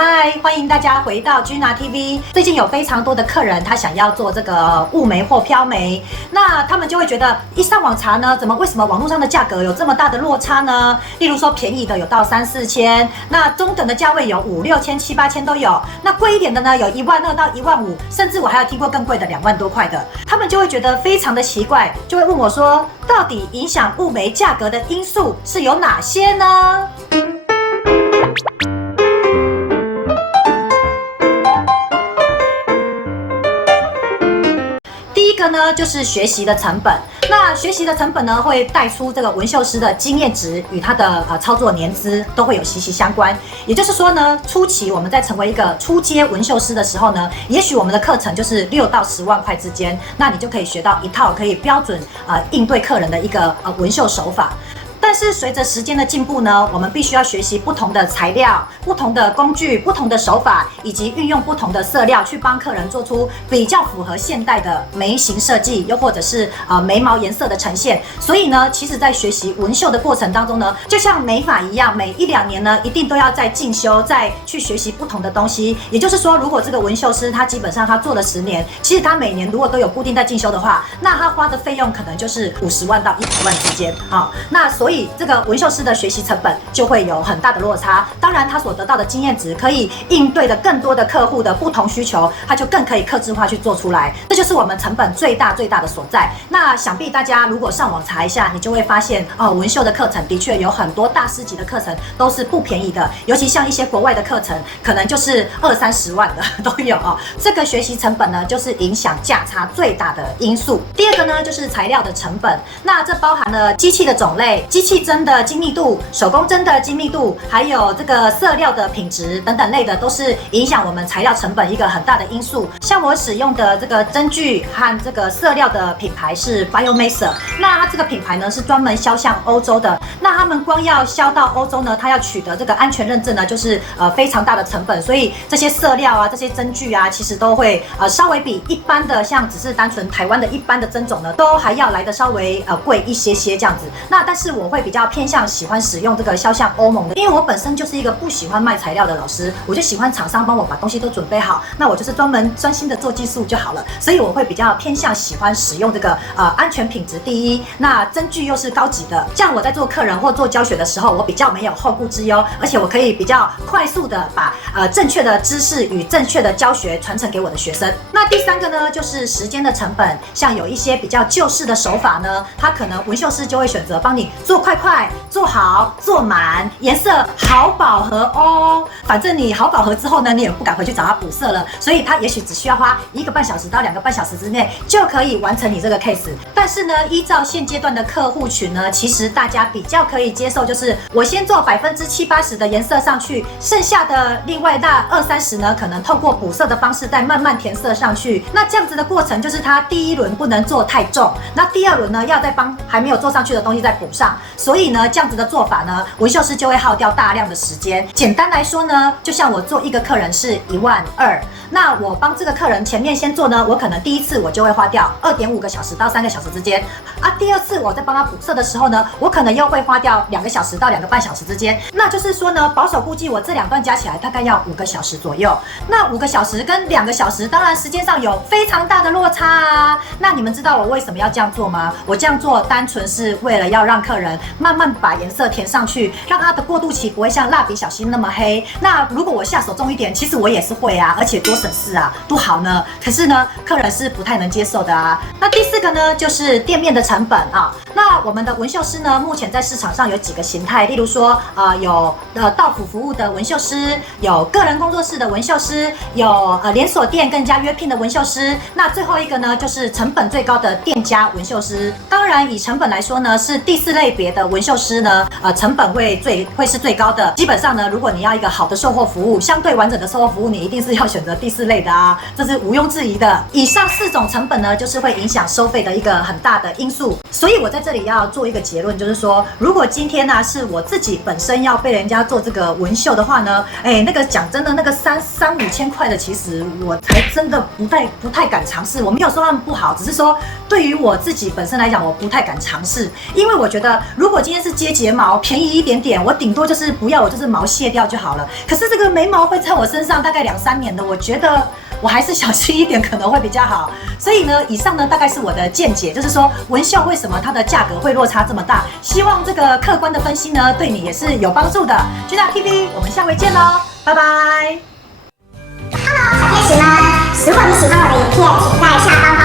嗨，欢迎大家回到 Gina TV。最近有非常多的客人，他想要做这个雾眉或飘眉，那他们就会觉得一上网查呢，为什么网络上的价格有这么大的落差呢？例如说便宜的有到3、4千，那中等的价位有5、6千、7、8千都有，那贵一点的呢有12000到15000，甚至我还有听过更贵的2万多块的。他们就会觉得非常的奇怪，就会问我说，到底影响雾眉价格的因素是有哪些呢？第一个呢，就是学习的成本。那学习的成本呢，会带出这个纹绣师的经验值与他的操作年资都会有息息相关。也就是说呢，初期我们在成为一个初阶纹绣师的时候呢，也许我们的课程就是6到10万块之间，那你就可以学到一套可以标准应对客人的一个纹绣手法。但是随着时间的进步呢，我们必须要学习不同的材料、不同的工具、不同的手法，以及运用不同的色料去帮客人做出比较符合现代的眉形设计，又或者是眉毛颜色的呈现。所以呢，其实在学习纹绣的过程当中呢，就像美发一样，每1、2年呢，一定都要再进修，再去学习不同的东西。也就是说，如果这个纹绣师他基本上他做了10年，其实他每年如果都有固定在进修的话，那他花的费用可能就是50万到100万之间。那所以这个纹绣师的学习成本就会有很大的落差。当然，他所得到的经验值可以应对的更多的客户的不同需求，他就更可以客制化去做出来。这就是我们成本最大的所在。那想必大家如果上网查一下，你就会发现纹绣的课程的确有很多大师级的课程都是不便宜的，尤其像一些国外的课程，可能就是20、30万的都有这个学习成本呢，就是影响价差最大的因素。第二个呢，就是材料的成本。那这包含了机器的种类、机器针的精密度、手工针的精密度，还有这个色料的品质等等类的，都是影响我们材料成本一个很大的因素。像我使用的这个针具和这个色料的品牌是 Biomaser， 那它这个品牌呢是专门销向欧洲的。那他们光要销到欧洲呢，它要取得这个安全认证呢，就是非常大的成本。所以这些色料啊、这些针具啊，其实都会稍微比一般的像只是单纯台湾的一般的针种呢，都还要来的稍微贵一些这样子。那但是我会比较偏向喜欢使用这个销向欧盟的，因为我本身就是一个不喜欢卖材料的老师，我就喜欢厂商帮我把东西都准备好，那我就是专心的做技术就好了。所以我会比较偏向喜欢使用这个安全品质第一，那针具又是高级的，这样我在做客人或做教学的时候，我比较没有后顾之忧，而且我可以比较快速的把正确的知识与正确的教学传承给我的学生。那第3个呢，就是时间的成本。像有一些比较旧式的手法呢，它可能纹绣师就会选择帮你做快、做好、做满，颜色好饱和哦。反正你好饱和之后呢，你也不敢回去找它补色了，所以它也许只需要花1个半小时到2个半小时之内就可以完成你这个 case。但是呢，依照现阶段的客户群呢，其实大家比较可以接受，就是我先做70%、80%的颜色上去，剩下的另外大20、30呢，可能透过补色的方式再慢慢填色上去。那这样子的过程就是它第1轮不能做太重，那第2轮呢要再帮还没有做上去的东西再补上。所以呢，这样子的做法呢，纹绣师就会耗掉大量的时间。简单来说呢，就像我做一个客人是12000，那我帮这个客人前面先做呢，我可能第1次我就会花掉2.5个小时到3个小时之间第2次我在帮他补色的时候呢，我可能又会花掉2个小时到2个半小时之间。那就是说呢，保守估计我这2段加起来大概要5个小时左右。那5个小时跟2个小时，当然时间上有非常大的落差啊。那你们知道我为什么要这样做吗？我这样做单纯是为了要让客人慢慢把颜色填上去，让它的过渡期不会像蜡笔小新那么黑。那如果我下手重一点，其实我也是会而且多省事多好呢。可是呢，客人是不太能接受的那第4个呢，就是店面的成本那我们的纹绣师呢，目前在市场上有几个形态，例如说有到府服务的纹绣师，有个人工作室的纹绣师，有连锁店更加约聘的纹绣师。那最后一个呢，就是成本最高的店家纹绣师。当然，以成本来说呢，是第4类别的纹绣师呢，成本会是最高的。基本上呢，如果你要一个好的售后服务，相对完整的售后服务，你一定是要选择第4类的这是毋庸置疑的。以上4种成本呢，就是会影响收费的一个很大的因素。所以我在这这里要做一个结论，就是说，如果今天呢、是我自己本身要被人家做这个纹绣的话呢，那个讲真的，那个三五千块的，其实我才真的不太敢尝试。我没有说他们不好，只是说对于我自己本身来讲，我不太敢尝试，因为我觉得如果今天是接睫毛，便宜一点点，我顶多就是不要，我就是毛卸掉就好了。可是这个眉毛会在我身上大概2-3年的，我觉得我还是小心一点可能会比较好。所以呢，以上呢大概是我的见解，就是说纹绣为什么它的价格会落差这么大？希望这个客观的分析呢，对你也是有帮助的。巨大 TV，我们下回见喽，拜拜。Hello，小天使们，如果你喜欢我的影片，请在下方